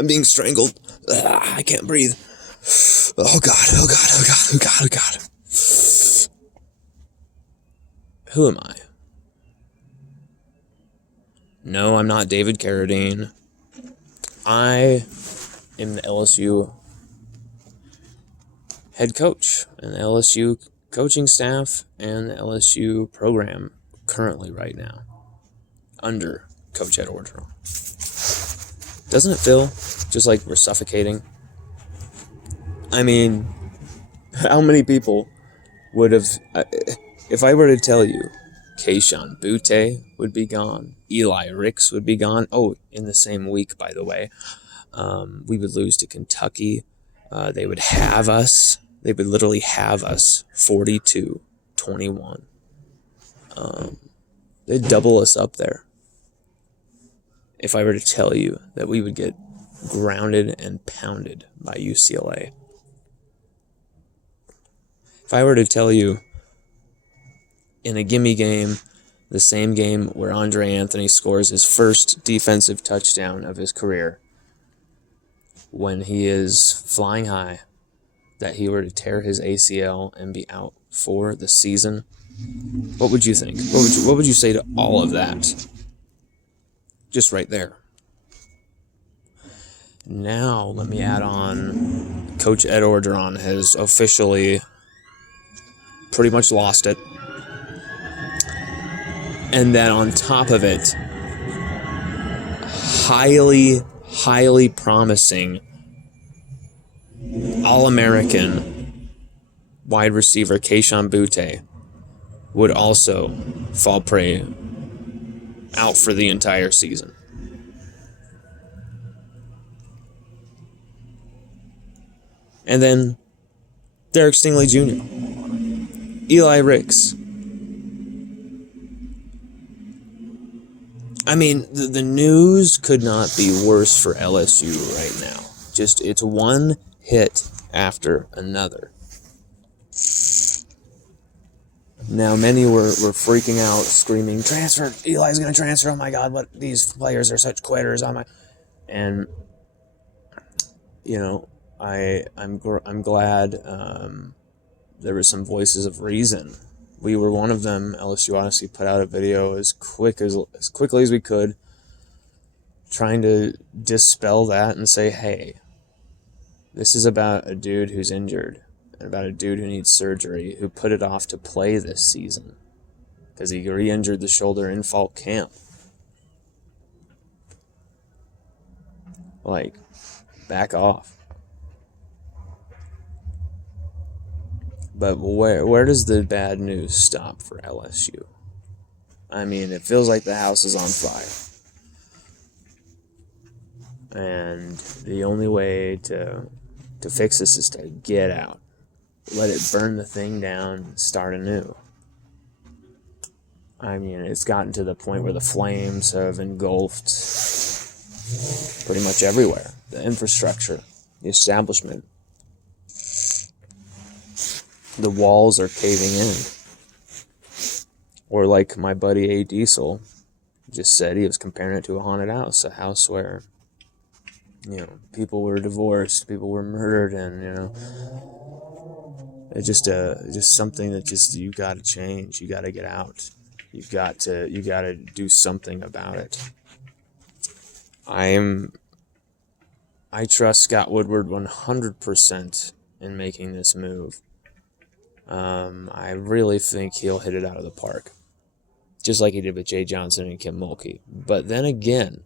I'm being strangled. I can't breathe. Oh God, oh God, oh God, oh God, oh God. Who am I? No, I'm not David Carradine. I am the LSU head coach and the LSU coaching staff and the LSU program currently right now under Coach Ed Orgeron. Doesn't it feel just like we're suffocating? I mean, how many people would have, if I were to tell you, Kayshon Boutte would be gone, Eli Ricks would be gone. Oh, in the same week, by the way, we would lose to Kentucky. They would have us. They would literally have us 42-21. They'd double us up there. If I were to tell you that we would get grounded and pounded by UCLA. If I were to tell you in a gimme game, the same game where Andre Anthony scores his first defensive touchdown of his career, when he is flying high, that he were to tear his ACL and be out for the season, what would you think? What would you say to all of that? Just right there. Now, let me add on, Coach Ed Orgeron has officially pretty much lost it. And then on top of it, highly, highly promising All-American wide receiver Kayshon Boutte would also fall prey out for the entire season. And then Derek Stingley Jr., Eli Ricks. I mean, the news could not be worse for LSU right now. Just, it's one hit after another. Now, many were freaking out, screaming, transfer, Eli's going to transfer, oh my God, what, these players are such quitters, and, you know, I'm glad there were some voices of reason. We were one of them. LSU Odyssey put out a video as quickly as we could, trying to dispel that and say, hey, this is about a dude who's injured and about a dude who needs surgery, who put it off to play this season because he re-injured the shoulder in fall camp. Like, back off. But where does the bad news stop for LSU? I mean, it feels like the house is on fire. And the only way to fix this is to get out. Let it burn the thing down, start anew. I mean, it's gotten to the point where the flames have engulfed pretty much everywhere. The infrastructure, the establishment. The walls are caving in. Or like my buddy A. Diesel just said, he was comparing it to a haunted house. A house where, you know, people were divorced, people were murdered, and, you know, it's just something that just, you got to change. You got to get out. You got to do something about it. I trust Scott Woodward 100% in making this move. I really think he'll hit it out of the park, just like he did with Jay Johnson and Kim Mulkey. But then again,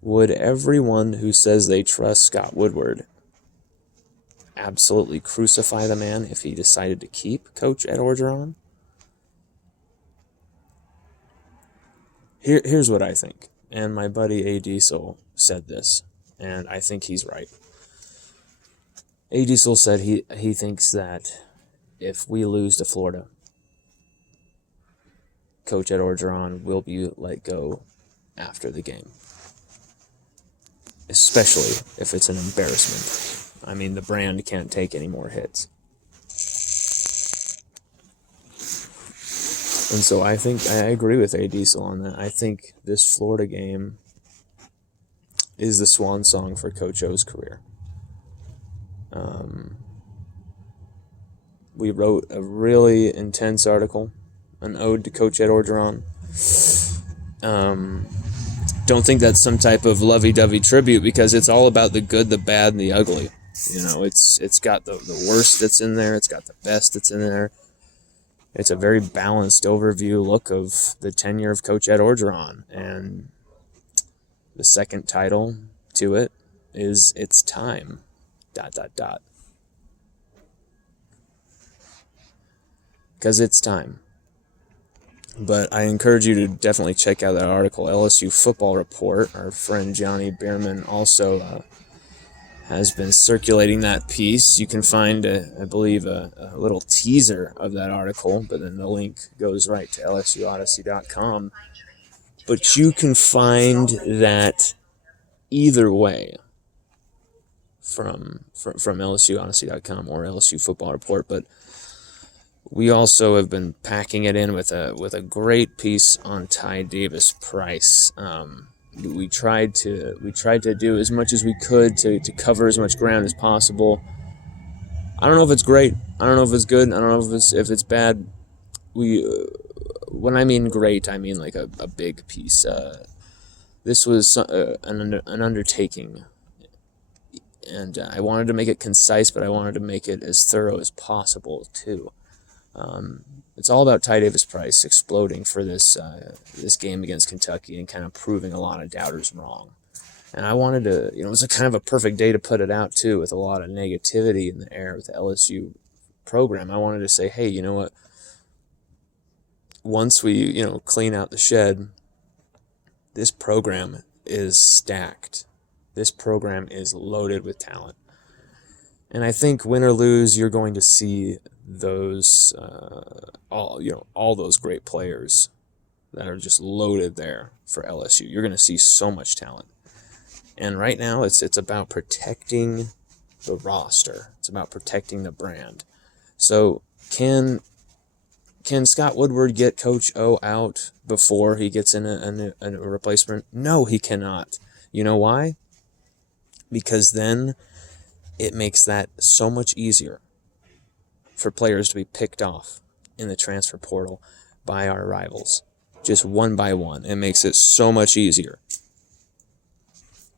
would everyone who says they trust Scott Woodward absolutely crucify the man if he decided to keep Coach Ed Orgeron? Here's what I think, and my buddy A. Diesel said this, and I think he's right. A. Diesel said he thinks that if we lose to Florida, Coach Ed Orgeron will be let go after the game. Especially if it's an embarrassment. I mean, the brand can't take any more hits. And so I agree with A. Diesel on that. I think this Florida game is the swan song for Coach O's career. We wrote a really intense article, an ode to Coach Ed Orgeron. Don't think that's some type of lovey-dovey tribute, because it's all about the good, the bad, and the ugly. It's got the worst that's in there. It's got the best that's in there. It's a very balanced overview look of the tenure of Coach Ed Orgeron. And the second title to it is It's Time, ... Because it's time. But I encourage you to definitely check out that article. LSU Football Report, our friend Johnny Bierman also has been circulating that piece. You can find, I believe, a little teaser of that article, but then the link goes right to LSUODYSSEY.com. But you can find that either way from LSUODYSSEY.com or LSU Football Report. But we also have been packing it in with a great piece on Ty Davis Price. We tried to do as much as we could to cover as much ground as possible. I don't know if it's great. I don't know if it's good. I don't know if it's bad. When I mean great, I mean like a big piece. This was an undertaking, and I wanted to make it concise, but I wanted to make it as thorough as possible too. It's all about Ty Davis Price exploding for this game against Kentucky and kind of proving a lot of doubters wrong. And I wanted to, it was a kind of a perfect day to put it out too, with a lot of negativity in the air with the LSU program. I wanted to say, hey, you know what? Once we, clean out the shed, this program is stacked. This program is loaded with talent. And I think win or lose, you're going to see those all those great players that are just loaded there for LSU. You're going to see so much talent. And right now it's about protecting the roster. It's about protecting the brand. So can Scott Woodward get Coach O out before he gets in a replacement? No, he cannot. You know why? Because then it makes that so much easier for players to be picked off in the transfer portal by our rivals, just one by one. It makes it so much easier.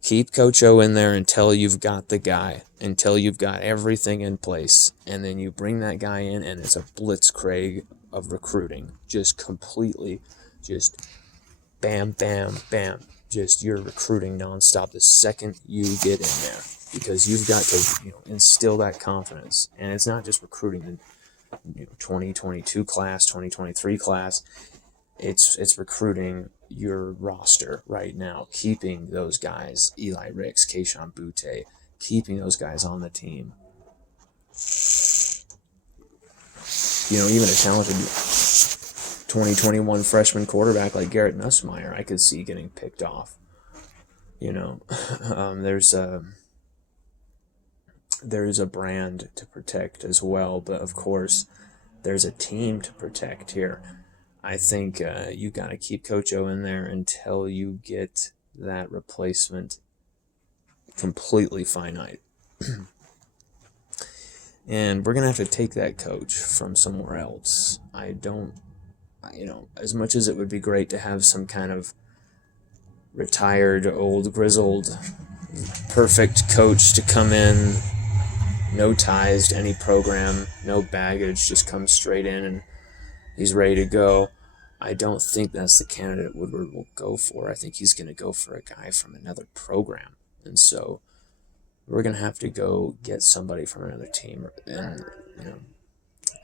Keep Coach O in there until you've got the guy, until you've got everything in place, and then you bring that guy in, and it's a blitzkrieg of recruiting, just completely, just bam, bam, bam. Just you're recruiting nonstop the second you get in there, because you've got to instill that confidence. And it's not just recruiting the 2022 class, 2023 class. It's recruiting your roster right now, keeping those guys, Eli Ricks, Kayshon Boutte, keeping those guys on the team. Even a talented 2021 freshman quarterback like Garrett Nussmeier, I could see getting picked off. There's a brand to protect as well, but of course, there's a team to protect here. I think you got to keep Coach O in there until you get that replacement completely finite. And we're going to have to take that coach from somewhere else. As much as it would be great to have some kind of retired, old, grizzled, perfect coach to come in, no ties to any program, no baggage, just comes straight in and he's ready to go, I don't think that's the candidate Woodward will go for. I think he's going to go for a guy from another program. And so we're going to have to go get somebody from another team. And,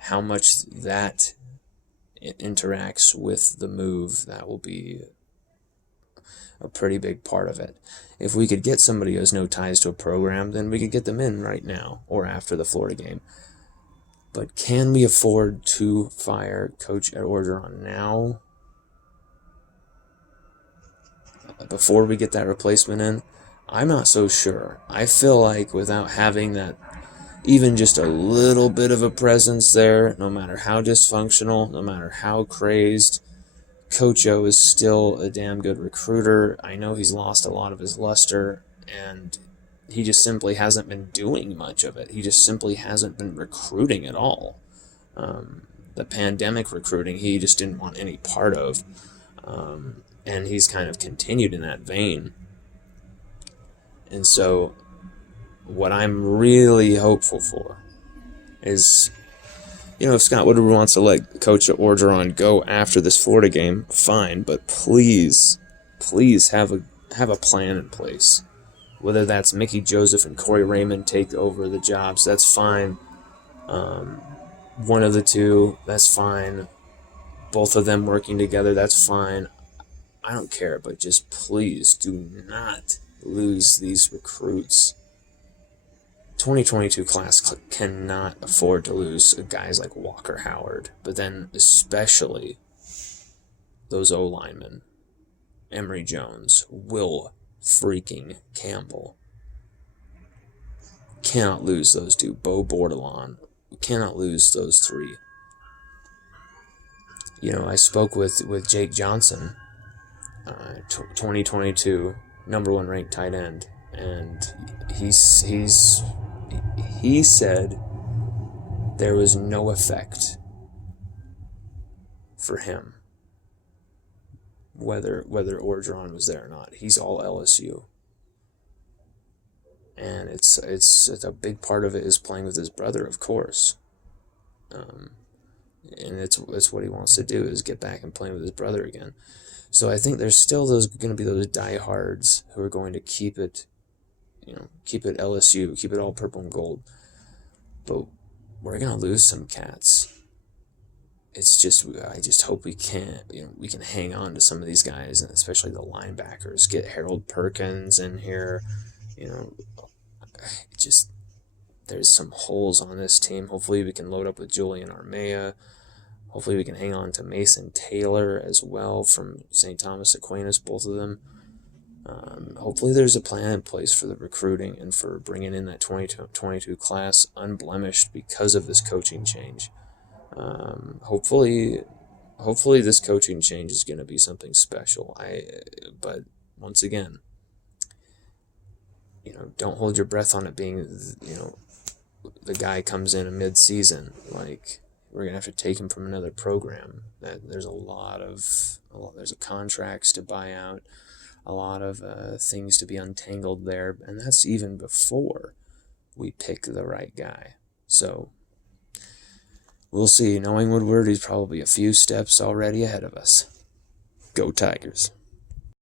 how much that interacts with the move, that will be a pretty big part of it. If we could get somebody who has no ties to a program, then we could get them in right now or after the Florida game. But can we afford to fire Coach Ed Orgeron now, before we get that replacement in? I'm not so sure. I feel like without having that, even just a little bit of a presence there, no matter how dysfunctional, no matter how crazed, Coach O is still a damn good recruiter. I know he's lost a lot of his luster, and he just simply hasn't been doing much of it. He just simply hasn't been recruiting at all. The pandemic recruiting, he just didn't want any part of. And he's kind of continued in that vein. And so what I'm really hopeful for is, if Scott Woodward wants to let Coach Orgeron go after this Florida game, fine, but please have a plan in place. Whether that's Mickey Joseph and Corey Raymond take over the jobs, that's fine. One of the two, that's fine. Both of them working together, that's fine. I don't care, but just please do not lose these recruits. 2022 class cannot afford to lose guys like Walker Howard, but then especially those O-linemen, Emory Jones, Will freaking Campbell. Cannot lose those two. Bo Bordelon. We cannot lose those three. I spoke with Jake Johnson, 2022 #1 ranked tight end, and he said there was no effect for him whether Orgeron was there or not. He's all LSU, and it's a big part of it is playing with his brother, of course, and it's what he wants to do, is get back and play with his brother again. So I think there's still going to be those diehards who are going to keep it LSU, keep it all purple and gold. But we're going to lose some cats. It's just, I just hope we can hang on to some of these guys, and especially the linebackers. Get Harold Perkins in here. There's some holes on this team. Hopefully we can load up with Julian Armea. Hopefully we can hang on to Mason Taylor as well from St. Thomas Aquinas, both of them. Hopefully there's a plan in place for the recruiting and for bringing in that 2022 class unblemished because of this coaching change. Hopefully this coaching change is going to be something special. But once again, don't hold your breath on it being, the guy comes in mid-season. Like, we're going to have to take him from another program. There's there's contracts to buy out, a lot of things to be untangled there, and that's even before we pick the right guy. So we'll see. Knowing Woodward, he's probably a few steps already ahead of us. Go Tigers.